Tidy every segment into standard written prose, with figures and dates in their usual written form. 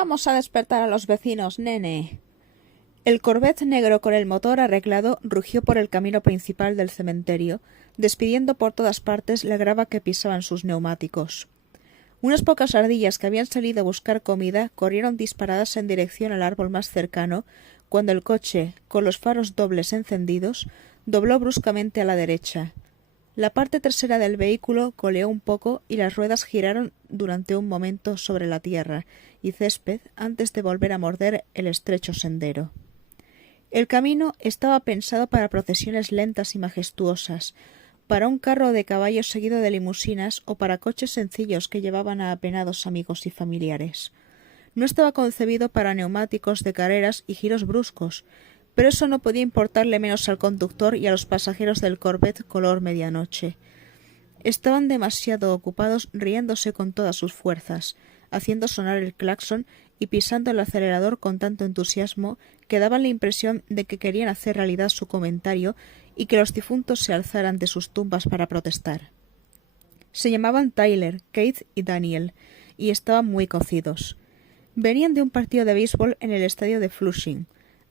Vamos a despertar a los vecinos, nene. El Corvette negro con el motor arreglado rugió por el camino principal del cementerio, despidiendo por todas partes la grava que pisaban sus neumáticos. Unas pocas ardillas que habían salido a buscar comida corrieron disparadas en dirección al árbol más cercano, cuando el coche, con los faros dobles encendidos, dobló bruscamente a la derecha. La parte trasera del vehículo coleó un poco y las ruedas giraron durante un momento sobre la tierra y césped antes de volver a morder el estrecho sendero. El camino estaba pensado para procesiones lentas y majestuosas, para un carro de caballos seguido de limusinas o para coches sencillos que llevaban a apenados amigos y familiares. No estaba concebido para neumáticos de carreras y giros bruscos, pero eso no podía importarle menos al conductor y a los pasajeros del Corvette color medianoche. Estaban demasiado ocupados riéndose con todas sus fuerzas, haciendo sonar el claxon y pisando el acelerador con tanto entusiasmo que daban la impresión de que querían hacer realidad su comentario y que los difuntos se alzaran de sus tumbas para protestar. Se llamaban Tyler, Keith y Daniel, y estaban muy cocidos. Venían de un partido de béisbol en el estadio de Flushing.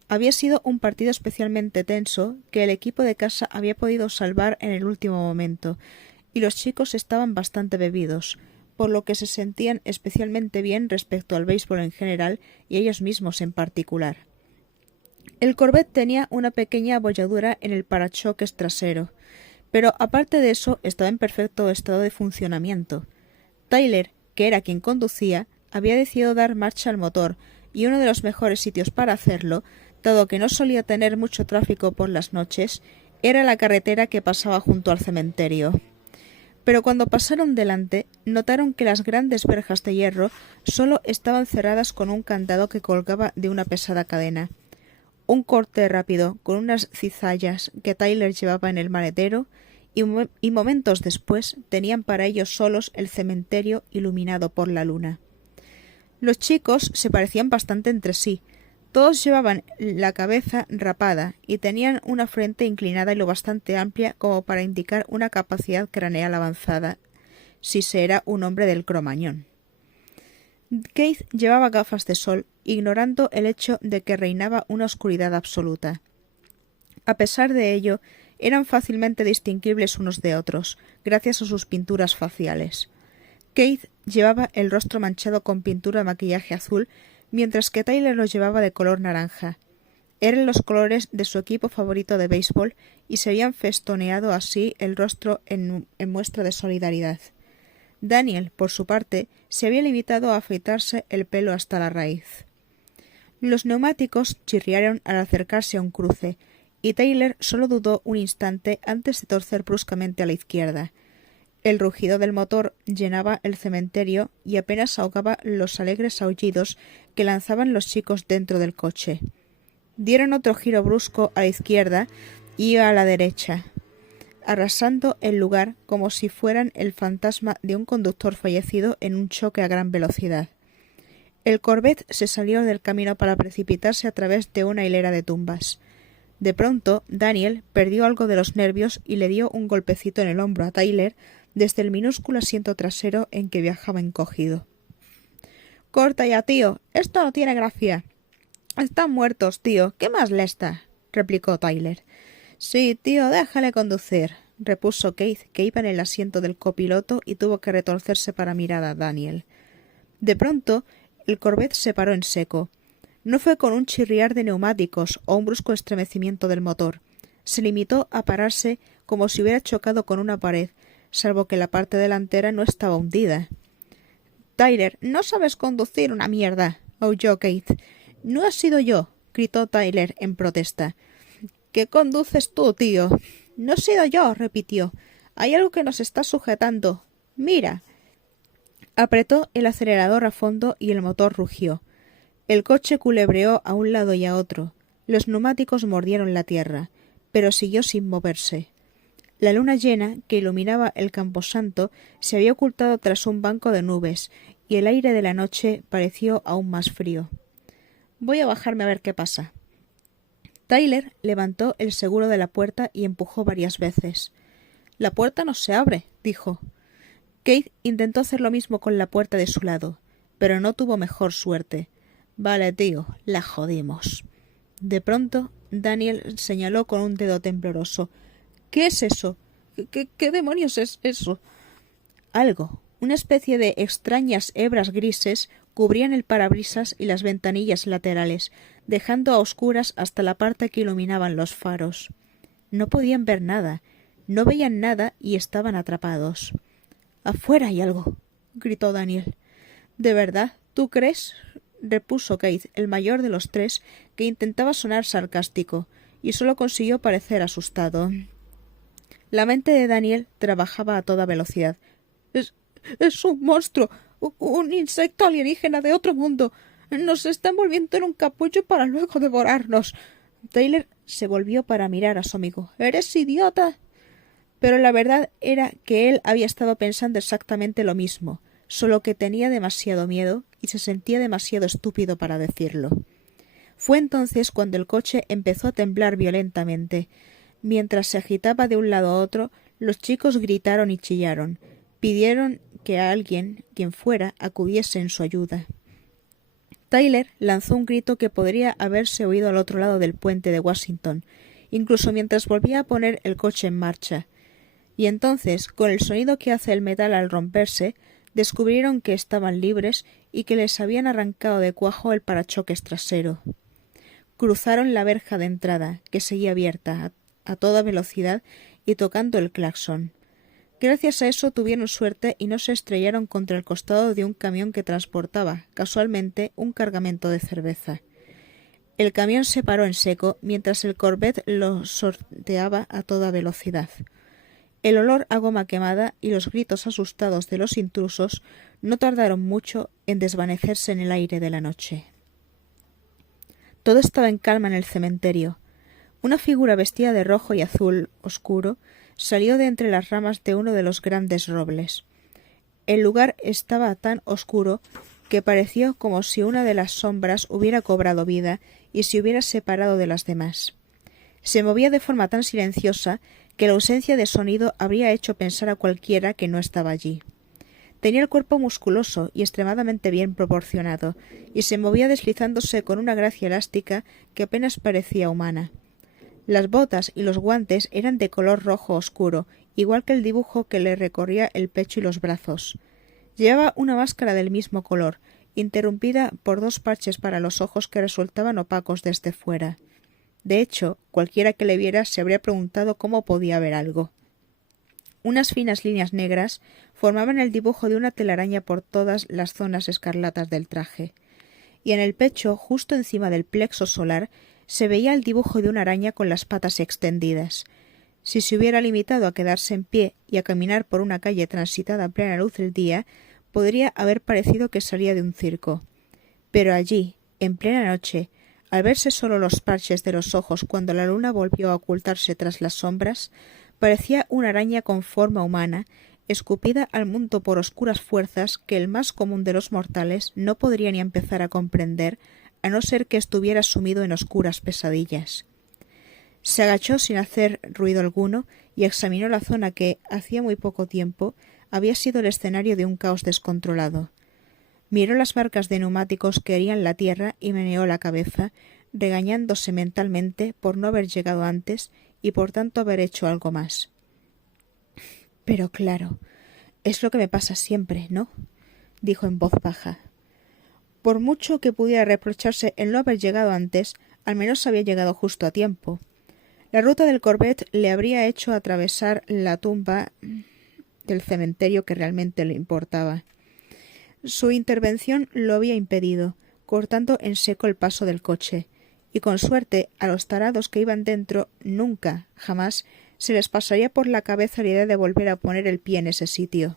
Había sido un partido especialmente tenso que el equipo de casa había podido salvar en el último momento, y los chicos estaban bastante bebidos, por lo que se sentían especialmente bien respecto al béisbol en general y ellos mismos en particular. El Corvette tenía una pequeña abolladura en el parachoques trasero, pero aparte de eso estaba en perfecto estado de funcionamiento. Tyler, que era quien conducía, había decidido dar marcha al motor, y uno de los mejores sitios para hacerlo, dado que no solía tener mucho tráfico por las noches, era la carretera que pasaba junto al cementerio. Pero cuando pasaron delante, notaron que las grandes verjas de hierro solo estaban cerradas con un candado que colgaba de una pesada cadena. Un corte rápido con unas cizallas que Tyler llevaba en el maletero, y momentos después tenían para ellos solos el cementerio iluminado por la luna. Los chicos se parecían bastante entre sí. Todos llevaban la cabeza rapada y tenían una frente inclinada y lo bastante amplia como para indicar una capacidad craneal avanzada, si se era un hombre del Cromañón. Keith llevaba gafas de sol, ignorando el hecho de que reinaba una oscuridad absoluta. A pesar de ello, eran fácilmente distinguibles unos de otros, gracias a sus pinturas faciales. Keith llevaba el rostro manchado con pintura de maquillaje azul, mientras que Tyler lo llevaba de color naranja. Eran los colores de su equipo favorito de béisbol y se habían festoneado así el rostro en muestra de solidaridad. Daniel, por su parte, se había limitado a afeitarse el pelo hasta la raíz. Los neumáticos chirriaron al acercarse a un cruce, y Tyler solo dudó un instante antes de torcer bruscamente a la izquierda. El rugido del motor llenaba el cementerio y apenas ahogaba los alegres aullidos que lanzaban los chicos dentro del coche. Dieron otro giro brusco a la izquierda y a la derecha, arrasando el lugar como si fueran el fantasma de un conductor fallecido en un choque a gran velocidad. El Corvette se salió del camino para precipitarse a través de una hilera de tumbas. De pronto, Daniel perdió algo de los nervios y le dio un golpecito en el hombro a Tyler desde el minúsculo asiento trasero en que viajaba encogido. —Corta ya, tío. Esto no tiene gracia. —Están muertos, tío. ¿Qué más le está? —replicó Tyler. —Sí, tío, déjale conducir —repuso Keith, que iba en el asiento del copiloto y tuvo que retorcerse para mirar a Daniel. De pronto, el Corvette se paró en seco. No fue con un chirriar de neumáticos o un brusco estremecimiento del motor. Se limitó a pararse como si hubiera chocado con una pared, salvo que la parte delantera no estaba hundida. —Tyler, no sabes conducir una mierda —aulló Keith. —No he sido yo —gritó Tyler en protesta. —¿Qué conduces tú, tío? —No he sido yo —repitió—. Hay algo que nos está sujetando. Mira. Apretó el acelerador a fondo y el motor rugió. El coche culebreó a un lado y a otro. Los neumáticos mordieron la tierra, pero siguió sin moverse. La luna llena, que iluminaba el camposanto, se había ocultado tras un banco de nubes, y el aire de la noche pareció aún más frío. —Voy a bajarme a ver qué pasa. Tyler levantó el seguro de la puerta y empujó varias veces. —La puerta no se abre —dijo. Keith intentó hacer lo mismo con la puerta de su lado, pero no tuvo mejor suerte. Vale, tío, la jodimos. De pronto, Daniel señaló con un dedo tembloroso. ¿Qué es eso? ¿Qué demonios es eso? Algo, una especie de extrañas hebras grises, cubrían el parabrisas y las ventanillas laterales, dejando a oscuras hasta la parte que iluminaban los faros. No podían ver nada, no veían nada y estaban atrapados. —¡Afuera hay algo! —gritó Daniel. —¿De verdad? ¿Tú crees? —repuso Keith, el mayor de los tres, que intentaba sonar sarcástico, y solo consiguió parecer asustado. La mente de Daniel trabajaba a toda velocidad. —Es un monstruo, un insecto alienígena de otro mundo. Nos está envolviendo en un capullo para luego devorarnos. Tyler se volvió para mirar a su amigo. —¿Eres idiota? Pero la verdad era que él había estado pensando exactamente lo mismo, solo que tenía demasiado miedo y se sentía demasiado estúpido para decirlo. Fue entonces cuando el coche empezó a temblar violentamente. Mientras se agitaba de un lado a otro, los chicos gritaron y chillaron. Pidieron que a alguien, quien fuera, acudiese en su ayuda. Tyler lanzó un grito que podría haberse oído al otro lado del puente de Washington, incluso mientras volvía a poner el coche en marcha. Y entonces, con el sonido que hace el metal al romperse, descubrieron que estaban libres y que les habían arrancado de cuajo el parachoques trasero. Cruzaron la verja de entrada, que seguía abierta, a toda velocidad y tocando el claxon. Gracias a eso tuvieron suerte y no se estrellaron contra el costado de un camión que transportaba, casualmente, un cargamento de cerveza. El camión se paró en seco mientras el Corvette lo sorteaba a toda velocidad. El olor a goma quemada y los gritos asustados de los intrusos no tardaron mucho en desvanecerse en el aire de la noche. Todo estaba en calma en el cementerio. Una figura vestida de rojo y azul oscuro salió de entre las ramas de uno de los grandes robles. El lugar estaba tan oscuro que pareció como si una de las sombras hubiera cobrado vida y se hubiera separado de las demás. Se movía de forma tan silenciosa que la ausencia de sonido habría hecho pensar a cualquiera que no estaba allí. Tenía el cuerpo musculoso y extremadamente bien proporcionado, y se movía deslizándose con una gracia elástica que apenas parecía humana. Las botas y los guantes eran de color rojo oscuro, igual que el dibujo que le recorría el pecho y los brazos. Llevaba una máscara del mismo color, interrumpida por dos parches para los ojos que resultaban opacos desde fuera. De hecho, cualquiera que le viera se habría preguntado cómo podía ver algo. Unas finas líneas negras formaban el dibujo de una telaraña por todas las zonas escarlatas del traje, y en el pecho, justo encima del plexo solar, se veía el dibujo de una araña con las patas extendidas. Si se hubiera limitado a quedarse en pie y a caminar por una calle transitada a plena luz del día, podría haber parecido que salía de un circo. Pero allí, en plena noche, al verse solo los parches de los ojos cuando la luna volvió a ocultarse tras las sombras, parecía una araña con forma humana, escupida al mundo por oscuras fuerzas que el más común de los mortales no podría ni empezar a comprender, a no ser que estuviera sumido en oscuras pesadillas. Se agachó sin hacer ruido alguno y examinó la zona que, hacía muy poco tiempo, había sido el escenario de un caos descontrolado. Miró las marcas de neumáticos que herían la tierra y meneó la cabeza, regañándose mentalmente por no haber llegado antes y por tanto haber hecho algo más. Pero claro, es lo que me pasa siempre, ¿no? Dijo en voz baja. Por mucho que pudiera reprocharse el no haber llegado antes, al menos había llegado justo a tiempo. La ruta del Corvette le habría hecho atravesar la tumba del cementerio que realmente le importaba. Su intervención lo había impedido, cortando en seco el paso del coche, y con suerte a los tarados que iban dentro nunca, jamás, se les pasaría por la cabeza la idea de volver a poner el pie en ese sitio.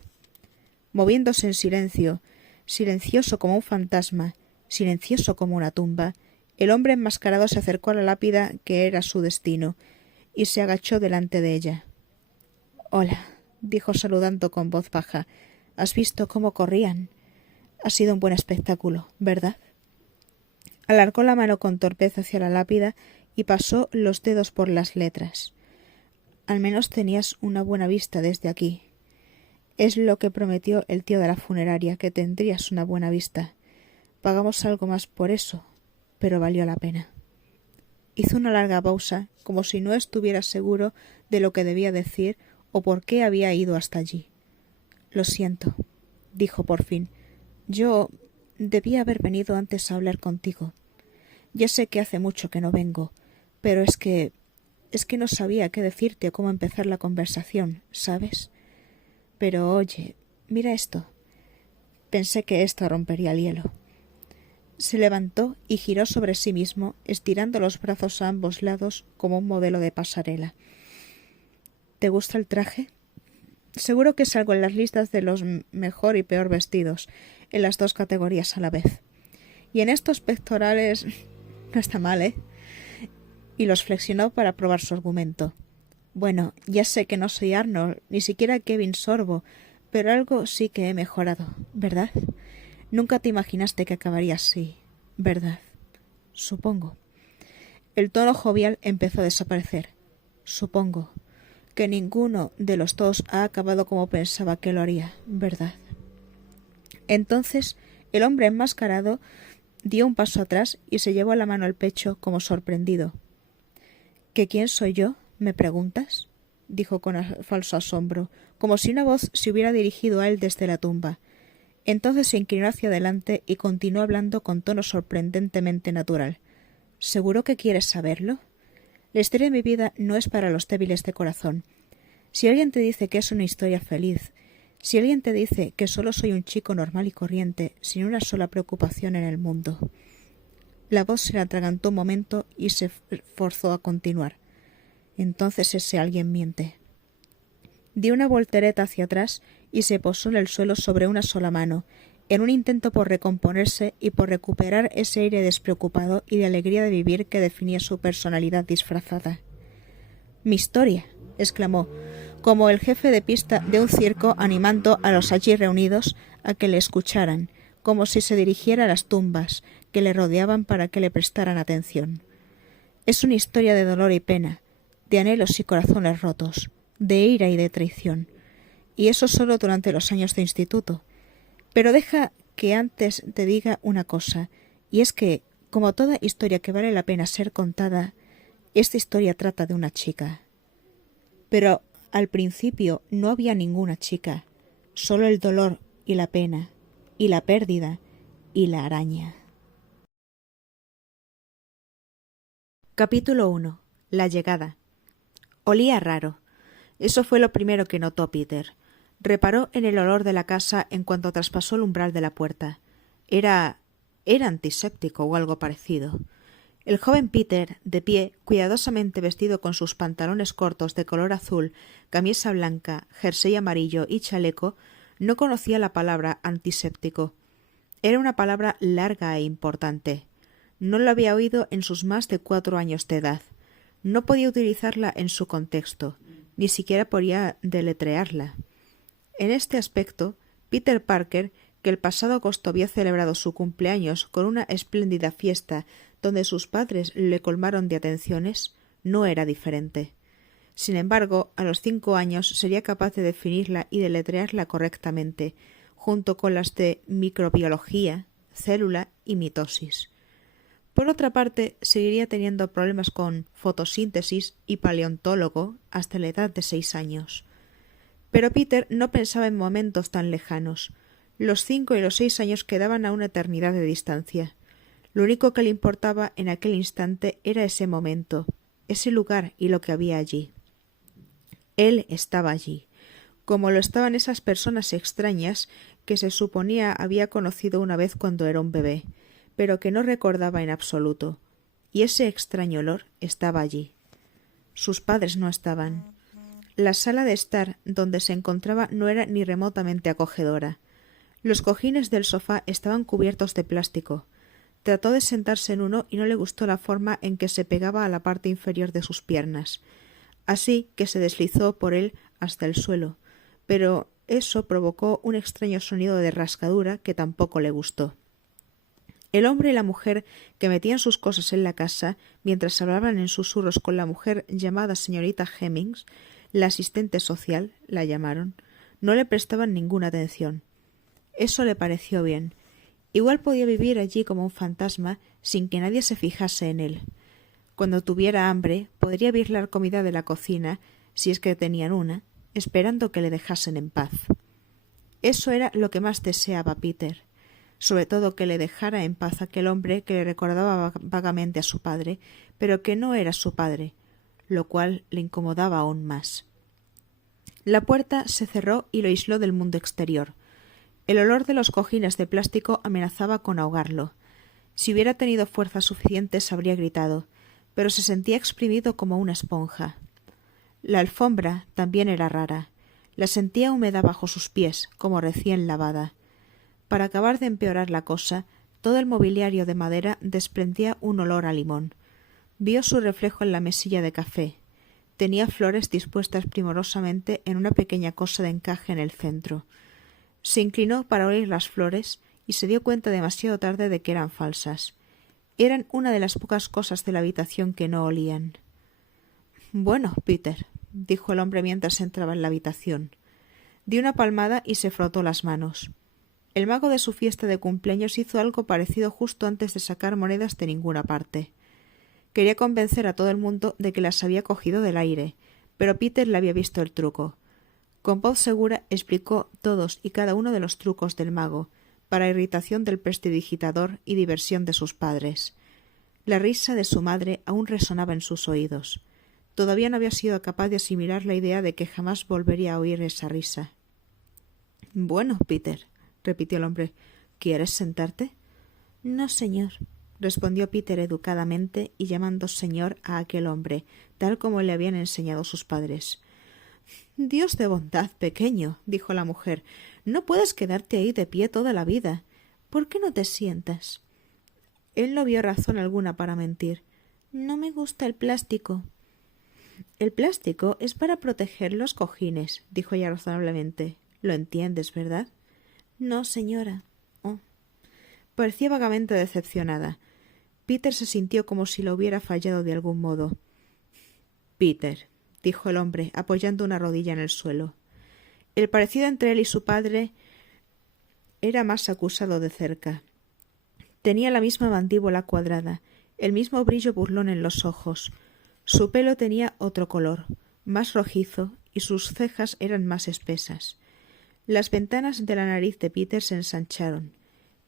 Moviéndose en silencio, silencioso como un fantasma, silencioso como una tumba, el hombre enmascarado se acercó a la lápida que era su destino, y se agachó delante de ella. «Hola», dijo saludando con voz baja. «¿Has visto cómo corrían? Ha sido un buen espectáculo, ¿verdad?» Alargó la mano con torpeza hacia la lápida y pasó los dedos por las letras. «Al menos tenías una buena vista desde aquí. Es lo que prometió el tío de la funeraria, que tendrías una buena vista. Pagamos algo más por eso, pero valió la pena. Hizo una larga pausa, como si no estuviera seguro de lo que debía decir o por qué había ido hasta allí. Lo siento, dijo por fin. Yo debía haber venido antes a hablar contigo. Ya sé que hace mucho que no vengo, pero es que no sabía qué decirte o cómo empezar la conversación, ¿sabes? Pero oye, mira esto. Pensé que esto rompería el hielo. Se levantó y giró sobre sí mismo, estirando los brazos a ambos lados como un modelo de pasarela. ¿Te gusta el traje? Seguro que salgo en las listas de los mejor y peor vestidos, en las dos categorías a la vez. Y en estos pectorales no está mal, ¿eh? Y los flexionó para probar su argumento. Bueno, ya sé que no soy Arnold, ni siquiera Kevin Sorbo, pero algo sí que he mejorado, ¿verdad? Nunca te imaginaste que acabaría así, ¿verdad? Supongo. El tono jovial empezó a desaparecer. Supongo que ninguno de los dos ha acabado como pensaba que lo haría, ¿verdad? Entonces el hombre enmascarado dio un paso atrás y se llevó la mano al pecho como sorprendido. ¿Que quién soy yo? ¿Me preguntas? Dijo con falso asombro, como si una voz se hubiera dirigido a él desde la tumba. Entonces se inclinó hacia adelante y continuó hablando con tono sorprendentemente natural. ¿Seguro que quieres saberlo? La historia de mi vida no es para los débiles de corazón. Si alguien te dice que es una historia feliz, si alguien te dice que solo soy un chico normal y corriente, sin una sola preocupación en el mundo. La voz se le atragantó un momento y se forzó a continuar. Entonces ese alguien miente. Dio una voltereta hacia atrás y se posó en el suelo sobre una sola mano, en un intento por recomponerse y por recuperar ese aire despreocupado y de alegría de vivir que definía su personalidad disfrazada. «Mi historia», exclamó, como el jefe de pista de un circo animando a los allí reunidos a que le escucharan, como si se dirigiera a las tumbas que le rodeaban para que le prestaran atención. «Es una historia de dolor y pena, de anhelos y corazones rotos, de ira y de traición, y eso solo durante los años de instituto. Pero deja que antes te diga una cosa, y es que, como toda historia que vale la pena ser contada, esta historia trata de una chica. Pero al principio no había ninguna chica, solo el dolor y la pena, y la pérdida, y la araña». Capítulo 1. La llegada. Olía raro. Eso fue lo primero que notó Peter. Reparó en el olor de la casa en cuanto traspasó el umbral de la puerta. Era antiséptico o algo parecido. El joven Peter, de pie, cuidadosamente vestido con sus pantalones cortos de color azul, camisa blanca, jersey amarillo y chaleco, no conocía la palabra antiséptico. Era una palabra larga e importante. No lo había oído en sus más de 4 años de edad. No podía utilizarla en su contexto, ni siquiera podía deletrearla. En este aspecto, Peter Parker, que el pasado agosto había celebrado su cumpleaños con una espléndida fiesta donde sus padres le colmaron de atenciones, no era diferente. Sin embargo, a los 5 años sería capaz de definirla y deletrearla correctamente, junto con las de microbiología, célula y mitosis. Por otra parte, seguiría teniendo problemas con fotosíntesis y paleontólogo hasta la edad de 6 años. Pero Peter no pensaba en momentos tan lejanos. Los 5 y los 6 años quedaban a una eternidad de distancia. Lo único que le importaba en aquel instante era ese momento, ese lugar y lo que había allí. Él estaba allí, como lo estaban esas personas extrañas que se suponía había conocido una vez cuando era un bebé, pero que no recordaba en absoluto, y ese extraño olor estaba allí. Sus padres no estaban. La sala de estar donde se encontraba no era ni remotamente acogedora. Los cojines del sofá estaban cubiertos de plástico. Trató de sentarse en uno y no le gustó la forma en que se pegaba a la parte inferior de sus piernas. Así que se deslizó por él hasta el suelo, pero eso provocó un extraño sonido de rascadura que tampoco le gustó. El hombre y la mujer que metían sus cosas en la casa, mientras hablaban en susurros con la mujer llamada señorita Hemmings, la asistente social, la llamaron, no le prestaban ninguna atención. Eso le pareció bien, Igual podía vivir allí como un fantasma sin que nadie se fijase en él. Cuando tuviera hambre, podría birlar comida de la cocina, si es que tenían una, esperando que le dejasen en paz. Eso era lo que más deseaba Peter, sobre todo que le dejara en paz aquel hombre que le recordaba vagamente a su padre, pero que no era su padre, lo cual le incomodaba aún más. La puerta se cerró y lo aisló del mundo exterior. El olor de los cojines de plástico amenazaba con ahogarlo. Si hubiera tenido fuerzas suficientes habría gritado, pero se sentía exprimido como una esponja. La alfombra también era rara. La sentía húmeda bajo sus pies, como recién lavada. Para acabar de empeorar la cosa, todo el mobiliario de madera desprendía un olor a limón. Vio su reflejo en la mesilla de café. Tenía flores dispuestas primorosamente en una pequeña cosa de encaje en el centro. Se inclinó para oír las flores y se dio cuenta demasiado tarde de que eran falsas. Eran una de las pocas cosas de la habitación que no olían. «Bueno, Peter», dijo el hombre mientras entraba en la habitación. Dio una palmada y se frotó las manos. El mago de su fiesta de cumpleaños hizo algo parecido justo antes de sacar monedas de ninguna parte. Quería convencer a todo el mundo de que las había cogido del aire, pero Peter le había visto el truco. Con voz segura explicó todos y cada uno de los trucos del mago, para irritación del prestidigitador y diversión de sus padres. La risa de su madre aún resonaba en sus oídos. Todavía no había sido capaz de asimilar la idea de que jamás volvería a oír esa risa. «Bueno, Peter», repitió el hombre, «¿quieres sentarte?» «No, señor», respondió Peter educadamente y llamando señor a aquel hombre, tal como le habían enseñado sus padres. «Dios de bondad, pequeño», dijo la mujer, «no puedes quedarte ahí de pie toda la vida. ¿Por qué no te sientas?» Él no vio razón alguna para mentir. «No me gusta el plástico». «El plástico es para proteger los cojines», dijo ella razonablemente. «Lo entiendes, ¿verdad?» «No, señora». «Oh». Parecía vagamente decepcionada. Peter se sintió como si lo hubiera fallado de algún modo. «Peter», dijo el hombre, apoyando una rodilla en el suelo. El parecido entre él y su padre era más acusado de cerca. Tenía la misma mandíbula cuadrada, el mismo brillo burlón en los ojos. Su pelo tenía otro color, más rojizo, y sus cejas eran más espesas. Las ventanas de la nariz de Peter se ensancharon.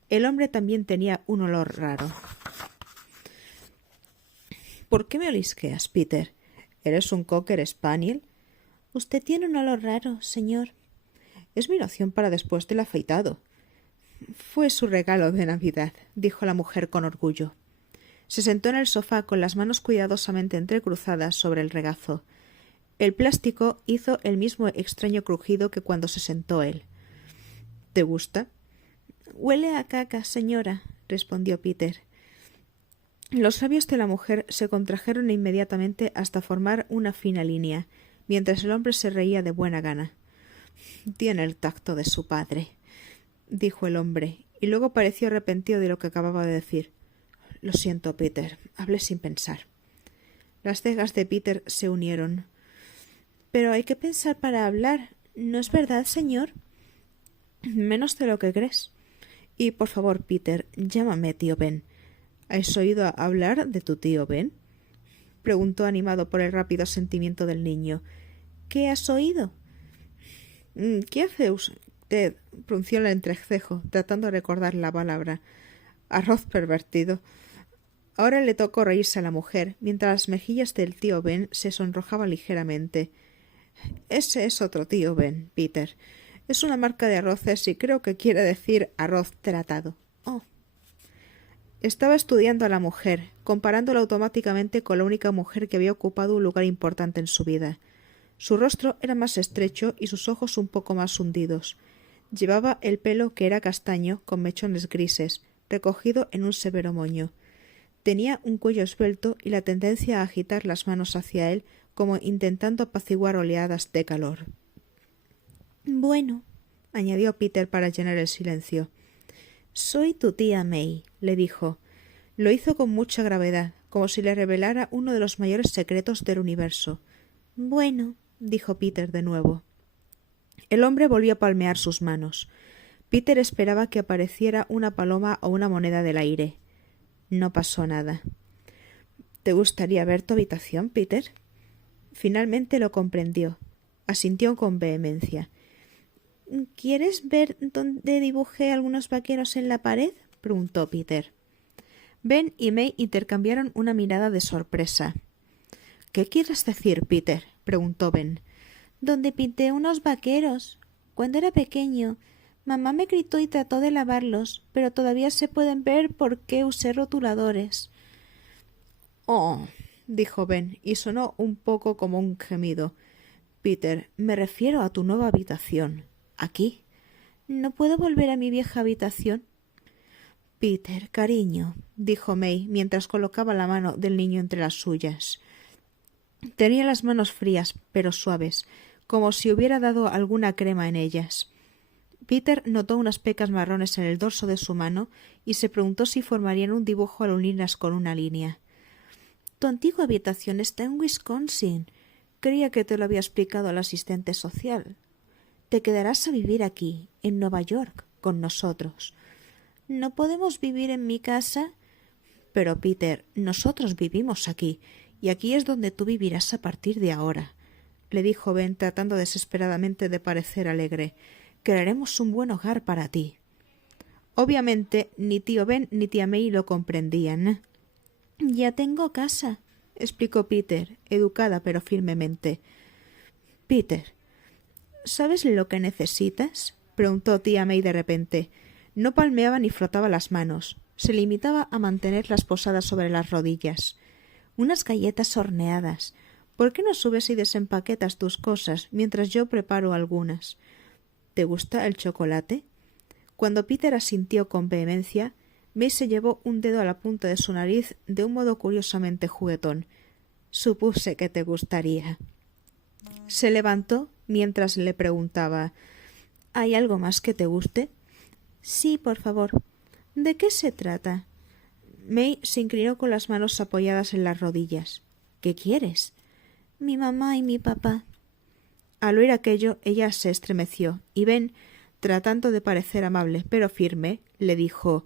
El hombre también tenía un olor raro. «¿Por qué me olisqueas, Peter? ¿Eres un cocker spaniel?» «Usted tiene un olor raro, señor». «Es mi loción para después del afeitado». «Fue su regalo de Navidad», dijo la mujer con orgullo. Se sentó en el sofá con las manos cuidadosamente entrecruzadas sobre el regazo. El plástico hizo el mismo extraño crujido que cuando se sentó él. «¿Te gusta?» «Huele a caca, señora», respondió Peter. Los labios de la mujer se contrajeron inmediatamente hasta formar una fina línea, mientras el hombre se reía de buena gana. «Tiene el tacto de su padre», dijo el hombre, y luego pareció arrepentido de lo que acababa de decir. «Lo siento, Peter. Hablé sin pensar». Las cejas de Peter se unieron. «Pero hay que pensar para hablar, ¿no es verdad, señor?» «Menos de lo que crees. Y, por favor, Peter, llámame tío Ben. ¿Has oído hablar de tu tío Ben?», preguntó animado por el rápido sentimiento del niño. «¿Qué has oído?» «¿Qué hace usted?», frunció el entrecejo, tratando de recordar la palabra. «Arroz pervertido». Ahora le tocó reírse a la mujer, mientras las mejillas del tío Ben se sonrojaban ligeramente. «Ese es otro tío Ben, Peter. Es una marca de arroces y creo que quiere decir arroz tratado». «Oh». Estaba estudiando a la mujer, comparándola automáticamente con la única mujer que había ocupado un lugar importante en su vida. Su rostro era más estrecho y sus ojos un poco más hundidos. Llevaba el pelo, que era castaño, con mechones grises, recogido en un severo moño. Tenía un cuello esbelto y la tendencia a agitar las manos hacia él como intentando apaciguar oleadas de calor. «Bueno», añadió Peter para llenar el silencio. «Soy tu tía May», le dijo. Lo hizo con mucha gravedad, como si le revelara uno de los mayores secretos del universo. «Bueno», dijo Peter de nuevo. El hombre volvió a palmear sus manos. Peter esperaba que apareciera una paloma o una moneda del aire. No pasó nada. —¿Te gustaría ver tu habitación, Peter? Finalmente lo comprendió. Asintió con vehemencia. —¿Quieres ver dónde dibujé algunos vaqueros en la pared? —preguntó Peter. Ben y May intercambiaron una mirada de sorpresa. —¿Qué quieres decir, Peter? —preguntó Ben. —Donde pinté unos vaqueros. Cuando era pequeño, mamá me gritó y trató de lavarlos, pero todavía se pueden ver porque usé rotuladores. —Oh —dijo Ben, y sonó un poco como un gemido—. Peter, me refiero a tu nueva habitación. Aquí. ¿No puedo volver a mi vieja habitación? Peter, cariño —dijo May mientras colocaba la mano del niño entre las suyas. Tenía las manos frías, pero suaves, como si hubiera dado alguna crema en ellas. Peter notó unas pecas marrones en el dorso de su mano y se preguntó si formarían un dibujo al unirlas con una línea. Tu antigua habitación está en Wisconsin. Creía que te lo había explicado el asistente social. Te quedarás a vivir aquí, en Nueva York, con nosotros. ¿No podemos vivir en mi casa? Pero, Peter, nosotros vivimos aquí, y aquí es donde tú vivirás a partir de ahora, le dijo Ben tratando desesperadamente de parecer alegre. Crearemos un buen hogar para ti. Obviamente, ni tío Ben ni tía May lo comprendían. Ya tengo casa, explicó Peter, educada pero firmemente. Peter, ¿sabes lo que necesitas? Preguntó tía May de repente. No palmeaba ni frotaba las manos. Se limitaba a mantenerlas posadas sobre las rodillas. Unas galletas horneadas. ¿Por qué no subes y desempaquetas tus cosas mientras yo preparo algunas? ¿Te gusta el chocolate? Cuando Peter asintió con vehemencia, May se llevó un dedo a la punta de su nariz de un modo curiosamente juguetón. Supuse que te gustaría. Se levantó mientras le preguntaba: ¿Hay algo más que te guste? Sí, por favor. ¿De qué se trata? May se inclinó con las manos apoyadas en las rodillas. ¿Qué quieres? Mi mamá y mi papá. Al oír aquello, ella se estremeció, y Ben, tratando de parecer amable pero firme, le dijo: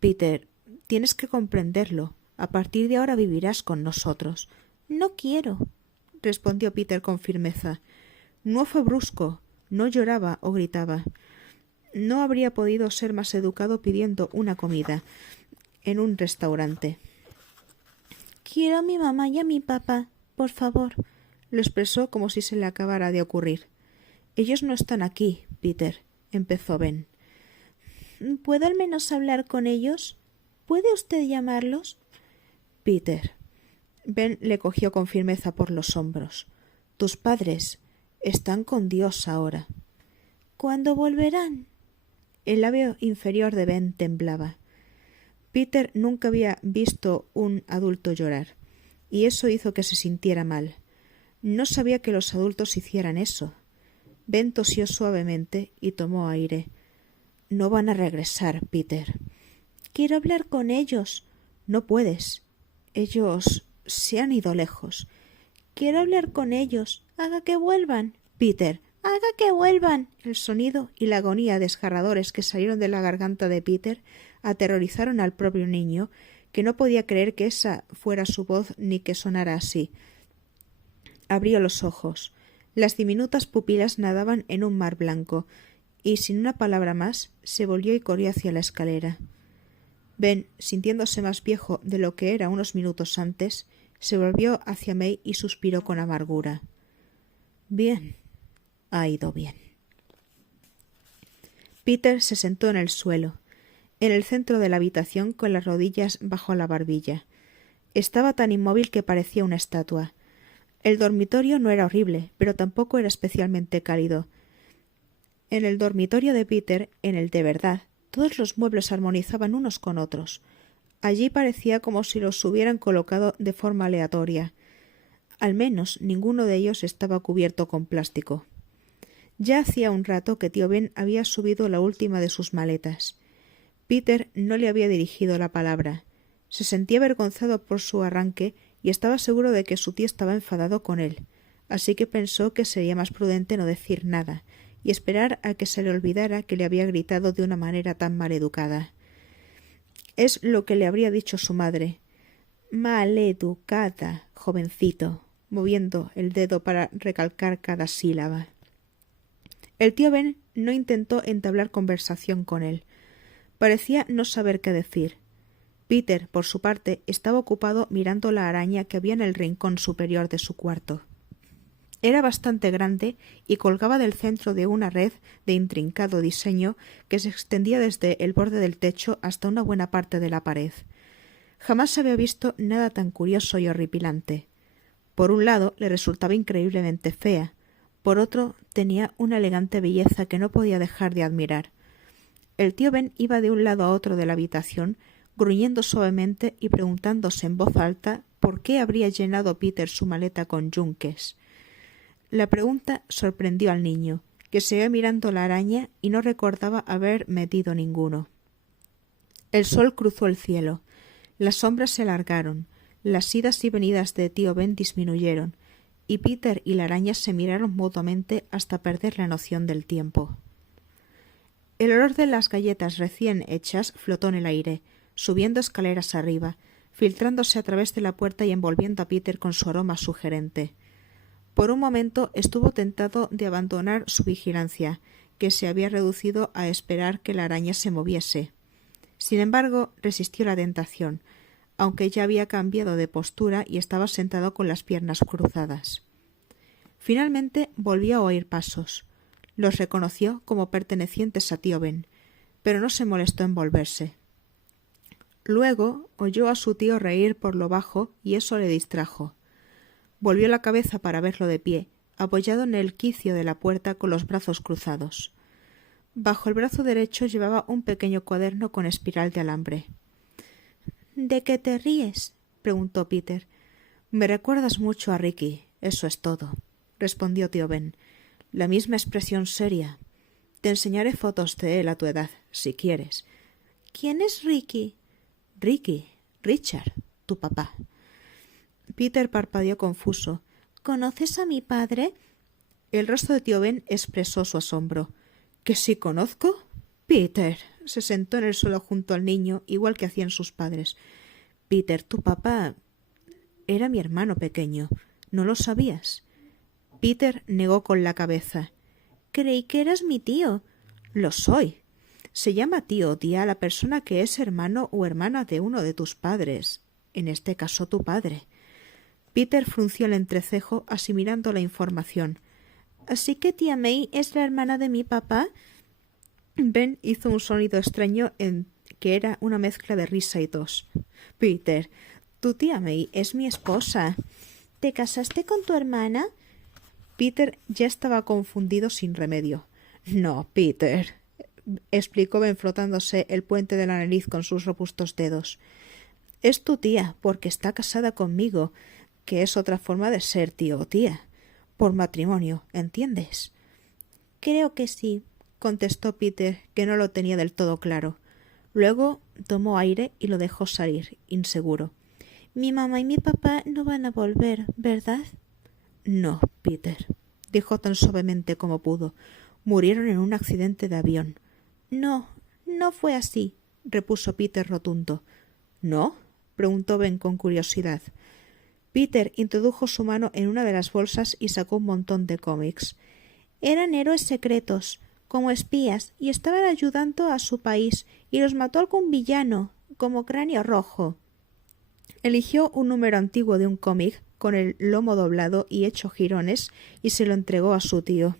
Peter, tienes que comprenderlo. A partir de ahora vivirás con nosotros. No quiero, respondió Peter con firmeza. No fue brusco, no lloraba o gritaba. No habría podido ser más educado pidiendo una comida en un restaurante. Quiero a mi mamá y a mi papá, por favor, lo expresó como si se le acabara de ocurrir. Ellos no están aquí, Peter, empezó Ben. ¿Puedo al menos hablar con ellos? ¿Puede usted llamarlos? Peter. Ben le cogió con firmeza por los hombros. Tus padres están con Dios ahora. ¿Cuándo volverán? El labio inferior de Ben temblaba. Peter nunca había visto un adulto llorar, y eso hizo que se sintiera mal. No sabía que los adultos hicieran eso. Ben tosió suavemente y tomó aire. No van a regresar, Peter. Quiero hablar con ellos. No puedes. Ellos se han ido lejos. Quiero hablar con ellos. Haga que vuelvan. Peter, haga que vuelvan. El sonido y la agonía desgarradores que salieron de la garganta de Peter aterrorizaron al propio niño, que no podía creer que esa fuera su voz ni que sonara así. Abrió los ojos. Las diminutas pupilas nadaban en un mar blanco, y sin una palabra más se volvió y corrió hacia la escalera. Ben, sintiéndose más viejo de lo que era unos minutos antes, se volvió hacia May y suspiró con amargura. Bien, ha ido bien. Peter se sentó en el suelo, en el centro de la habitación, con las rodillas bajo la barbilla. Estaba tan inmóvil que parecía una estatua. El dormitorio no era horrible, pero tampoco era especialmente cálido. En el dormitorio de Peter, en el de verdad, todos los muebles armonizaban unos con otros. Allí parecía como si los hubieran colocado de forma aleatoria. Al menos ninguno de ellos estaba cubierto con plástico. Ya hacía un rato que tío Ben había subido la última de sus maletas. Peter no le había dirigido la palabra. Se sentía avergonzado por su arranque y estaba seguro de que su tío estaba enfadado con él, así que pensó que sería más prudente no decir nada, y esperar a que se le olvidara que le había gritado de una manera tan mal educada. Es lo que le habría dicho su madre. Mal educada, jovencito, moviendo el dedo para recalcar cada sílaba. El tío Ben no intentó entablar conversación con él. Parecía no saber qué decir. Peter, por su parte, estaba ocupado mirando la araña que había en el rincón superior de su cuarto. Era bastante grande y colgaba del centro de una red de intrincado diseño que se extendía desde el borde del techo hasta una buena parte de la pared. Jamás se había visto nada tan curioso y horripilante. Por un lado, le resultaba increíblemente fea. Por otro, tenía una elegante belleza que no podía dejar de admirar. El tío Ben iba de un lado a otro de la habitación, gruñendo suavemente y preguntándose en voz alta por qué habría llenado Peter su maleta con yunques. La pregunta sorprendió al niño, que seguía mirando la araña y no recordaba haber metido ninguno. El sol cruzó el cielo. Las sombras se alargaron, las idas y venidas de tío Ben disminuyeron, y Peter y la araña se miraron mutuamente hasta perder la noción del tiempo. El olor de las galletas recién hechas flotó en el aire, subiendo escaleras arriba, filtrándose a través de la puerta y envolviendo a Peter con su aroma sugerente. Por un momento estuvo tentado de abandonar su vigilancia, que se había reducido a esperar que la araña se moviese. Sin embargo, resistió la tentación, aunque ya había cambiado de postura y estaba sentado con las piernas cruzadas. Finalmente volvió a oír pasos. Los reconoció como pertenecientes a tío Ben, pero no se molestó en volverse. Luego oyó a su tío reír por lo bajo y eso le distrajo. Volvió la cabeza para verlo de pie, apoyado en el quicio de la puerta con los brazos cruzados. Bajo el brazo derecho llevaba un pequeño cuaderno con espiral de alambre. —¿De qué te ríes? —preguntó Peter. —Me recuerdas mucho a Ricky, eso es todo —respondió tío Ben—. La misma expresión seria. Te enseñaré fotos de él a tu edad, si quieres. —¿Quién es Ricky? —Ricky, Richard, tu papá. Peter parpadeó confuso. —¿Conoces a mi padre? El rostro de tío Ben expresó su asombro. —¿Que sí conozco? Peter. Se sentó en el suelo junto al niño, igual que hacían sus padres. Peter, tu papá era mi hermano pequeño. ¿No lo sabías? Peter negó con la cabeza. Creí que eras mi tío. Lo soy. Se llama tío o tía a la persona que es hermano o hermana de uno de tus padres, en este caso tu padre. Peter frunció el entrecejo asimilando la información. ¿Así que tía May es la hermana de mi papá? Ben hizo un sonido extraño que era una mezcla de risa y tos. Peter, tu tía May es mi esposa. ¿Te casaste con tu hermana? Peter ya estaba confundido sin remedio. No, Peter, explicó Ben frotándose el puente de la nariz con sus robustos dedos. Es tu tía porque está casada conmigo, que es otra forma de ser tío o tía. Por matrimonio, ¿entiendes? Creo que sí, contestó Peter, que no lo tenía del todo claro. Luego tomó aire y lo dejó salir, inseguro. Mi mamá y mi papá no van a volver, ¿verdad? No, Peter, dijo tan suavemente como pudo. Murieron en un accidente de avión. No, no fue así, repuso Peter rotundo. ¿No? Preguntó Ben con curiosidad. Peter introdujo su mano en una de las bolsas y sacó un montón de cómics. Eran héroes secretos, como espías, y estaban ayudando a su país, y los mató algún villano, como Cráneo Rojo. Eligió un número antiguo de un cómic, con el lomo doblado y hecho jirones, y se lo entregó a su tío.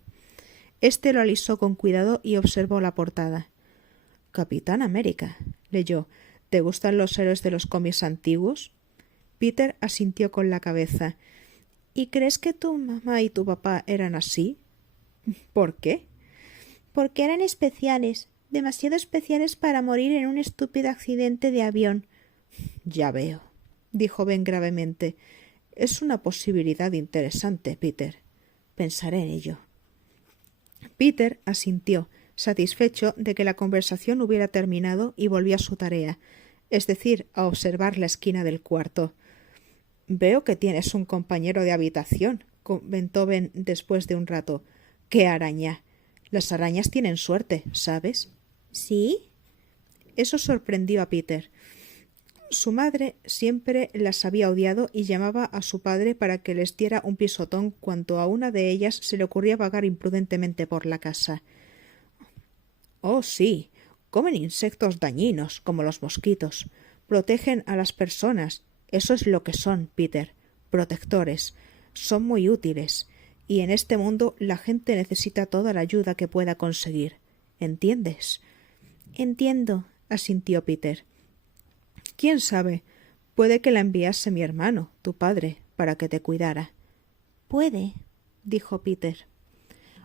Este lo alisó con cuidado y observó la portada. Capitán América, leyó. ¿Te gustan los héroes de los cómics antiguos? Peter asintió con la cabeza. ¿Y crees que tu mamá y tu papá eran así? ¿Por qué? Porque eran especiales, demasiado especiales para morir en un estúpido accidente de avión. Ya veo, dijo Ben gravemente. Es una posibilidad interesante, Peter. Pensaré en ello. Peter asintió, satisfecho de que la conversación hubiera terminado, y volvió a su tarea, es decir, a observar la esquina del cuarto. Veo que tienes un compañero de habitación, comentó Ben después de un rato. ¡Qué araña! Las arañas tienen suerte, ¿sabes? ¿Sí? Eso sorprendió a Peter. Su madre siempre las había odiado y llamaba a su padre para que les diera un pisotón cuando a una de ellas se le ocurría vagar imprudentemente por la casa. Oh, sí, comen insectos dañinos, como los mosquitos. Protegen a las personas. Eso es lo que son, Peter. Protectores. Son muy útiles. Y en este mundo la gente necesita toda la ayuda que pueda conseguir. ¿Entiendes? Entiendo, asintió Peter. ¿Quién sabe? Puede que la enviase mi hermano, tu padre, para que te cuidara. Puede, dijo Peter.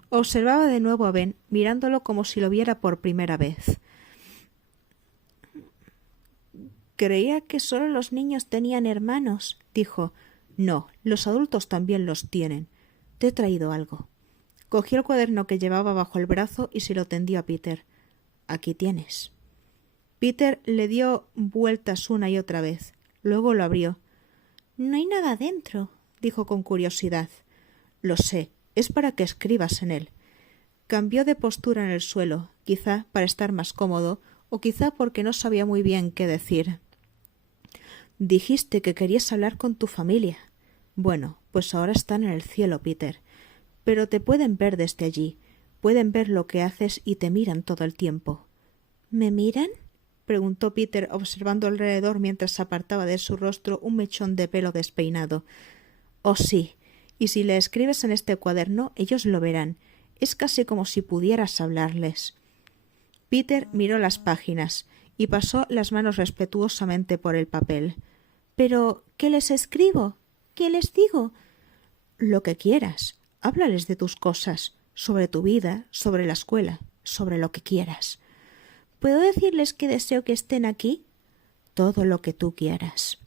Observaba de nuevo a Ben, mirándolo como si lo viera por primera vez. Creía que solo los niños tenían hermanos, dijo. No, los adultos también los tienen. Te he traído algo. Cogió el cuaderno que llevaba bajo el brazo y se lo tendió a Peter. Aquí tienes. Peter le dio vueltas una y otra vez. Luego lo abrió. No hay nada dentro, dijo con curiosidad. Lo sé. Es para que escribas en él. Cambió de postura en el suelo, quizá para estar más cómodo, o quizá porque no sabía muy bien qué decir. Dijiste que querías hablar con tu familia. Bueno, pues ahora están en el cielo, Peter. Pero te pueden ver desde allí. Pueden ver lo que haces y te miran todo el tiempo. ¿Me miran? Preguntó Peter, observando alrededor mientras apartaba de su rostro un mechón de pelo despeinado. Oh, sí. Y si le escribes en este cuaderno, ellos lo verán. Es casi como si pudieras hablarles. Peter miró las páginas y pasó las manos respetuosamente por el papel. Pero, ¿qué les escribo? ¿Qué les digo? Lo que quieras. Háblales de tus cosas, sobre tu vida, sobre la escuela, sobre lo que quieras. ¿Puedo decirles que deseo que estén aquí? Todo lo que tú quieras.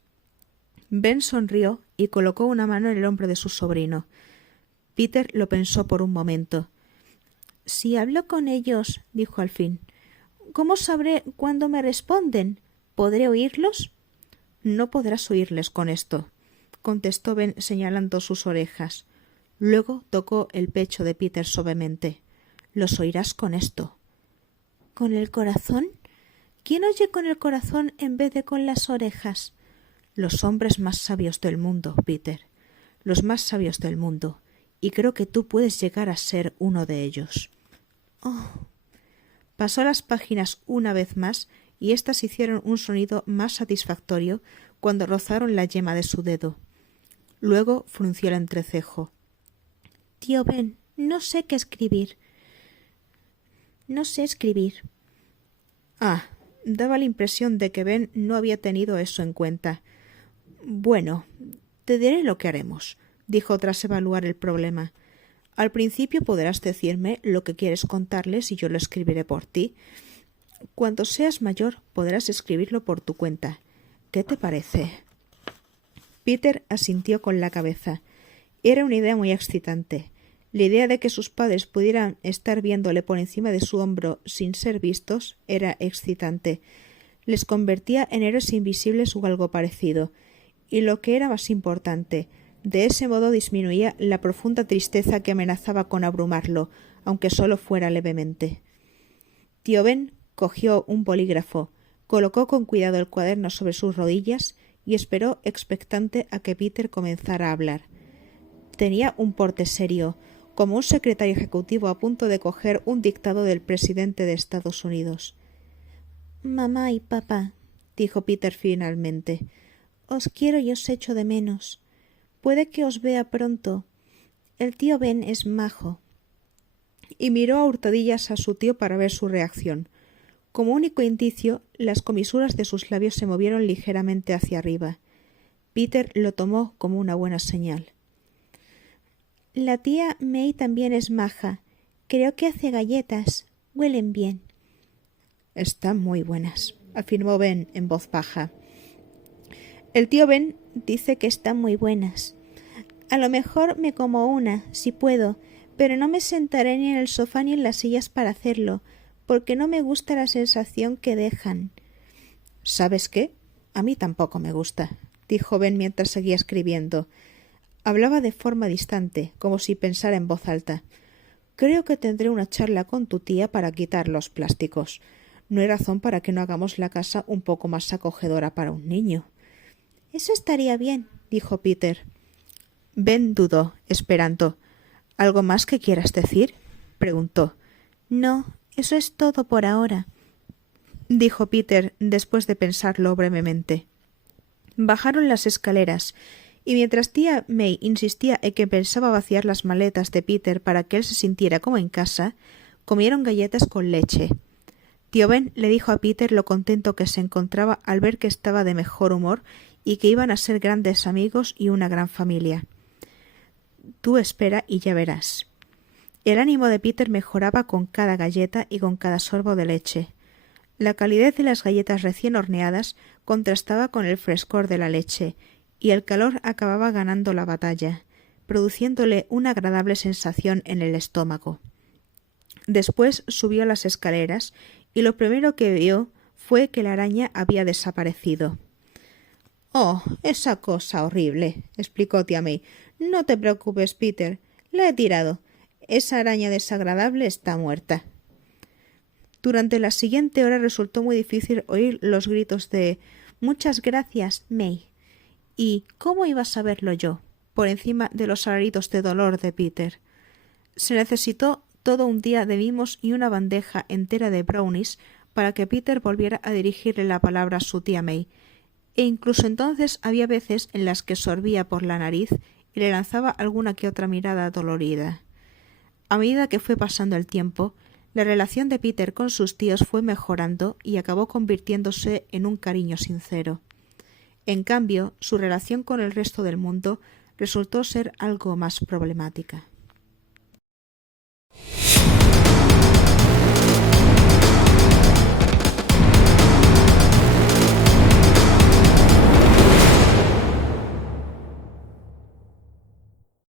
Ben sonrió y colocó una mano en el hombro de su sobrino. Peter lo pensó por un momento. Si hablo con ellos, dijo al fin, ¿cómo sabré cuándo me responden? ¿Podré oírlos? No podrás oírles con esto, contestó Ben señalando sus orejas. Luego tocó el pecho de Peter suavemente. Los oirás con esto. ¿Con el corazón? ¿Quién oye con el corazón en vez de con las orejas? Los hombres más sabios del mundo, Peter. Los más sabios del mundo. Y creo que tú puedes llegar a ser uno de ellos. Oh. Pasó las páginas una vez más y éstas hicieron un sonido más satisfactorio cuando rozaron la yema de su dedo. Luego frunció el entrecejo. Tío Ben, no sé qué escribir. No sé escribir. Ah, daba la impresión de que Ben no había tenido eso en cuenta. Bueno, te diré lo que haremos, dijo tras evaluar el problema. Al principio podrás decirme lo que quieres contarles y yo lo escribiré por ti. Cuando seas mayor podrás escribirlo por tu cuenta. ¿Qué te parece? Peter asintió con la cabeza. Era una idea muy excitante. La idea de que sus padres pudieran estar viéndole por encima de su hombro sin ser vistos era excitante. Les convertía en héroes invisibles o algo parecido. Y lo que era más importante, de ese modo disminuía la profunda tristeza que amenazaba con abrumarlo, aunque solo fuera levemente. Tío Ben cogió un bolígrafo, colocó con cuidado el cuaderno sobre sus rodillas y esperó expectante a que Peter comenzara a hablar. Tenía un porte serio, como un secretario ejecutivo a punto de coger un dictado del presidente de Estados Unidos. Mamá y papá, dijo Peter finalmente, os quiero y os echo de menos. Puede que os vea pronto. El tío Ben es majo. Y miró a hurtadillas a su tío para ver su reacción. Como único indicio, las comisuras de sus labios se movieron ligeramente hacia arriba. Peter lo tomó como una buena señal. La tía May también es maja. Creo que hace galletas. Huelen bien. Están muy buenas, afirmó Ben en voz baja. El tío Ben dice que están muy buenas. A lo mejor me como una, si puedo, pero no me sentaré ni en el sofá ni en las sillas para hacerlo, porque no me gusta la sensación que dejan. ¿Sabes qué? A mí tampoco me gusta, dijo Ben mientras seguía escribiendo. Hablaba de forma distante, como si pensara en voz alta. Creo que tendré una charla con tu tía para quitar los plásticos. No hay razón para que no hagamos la casa un poco más acogedora para un niño. Eso estaría bien, dijo Peter. Ben dudó, esperando. ¿Algo más que quieras decir? Preguntó. No, eso es todo por ahora, dijo Peter después de pensarlo brevemente. Bajaron las escaleras, y mientras tía May insistía en que pensaba vaciar las maletas de Peter para que él se sintiera como en casa, comieron galletas con leche. Tío Ben le dijo a Peter lo contento que se encontraba al ver que estaba de mejor humor y que iban a ser grandes amigos y una gran familia. Tú espera y ya verás. El ánimo de Peter mejoraba con cada galleta y con cada sorbo de leche. La calidez de las galletas recién horneadas contrastaba con el frescor de la leche, y el calor acababa ganando la batalla, produciéndole una agradable sensación en el estómago. Después subió las escaleras, y lo primero que vio fue que la araña había desaparecido. «Oh, esa cosa horrible», explicó tía May. «No te preocupes, Peter. La he tirado. Esa araña desagradable está muerta». Durante la siguiente hora resultó muy difícil oír los gritos de «Muchas gracias, May» y «¿Cómo iba a saberlo yo?», por encima de los alaridos de dolor de Peter. Se necesitó todo un día de mimos y una bandeja entera de brownies para que Peter volviera a dirigirle la palabra a su tía May, e incluso entonces había veces en las que sorbía por la nariz y le lanzaba alguna que otra mirada dolorida. A medida que fue pasando el tiempo, la relación de Peter con sus tíos fue mejorando y acabó convirtiéndose en un cariño sincero. En cambio, su relación con el resto del mundo resultó ser algo más problemática.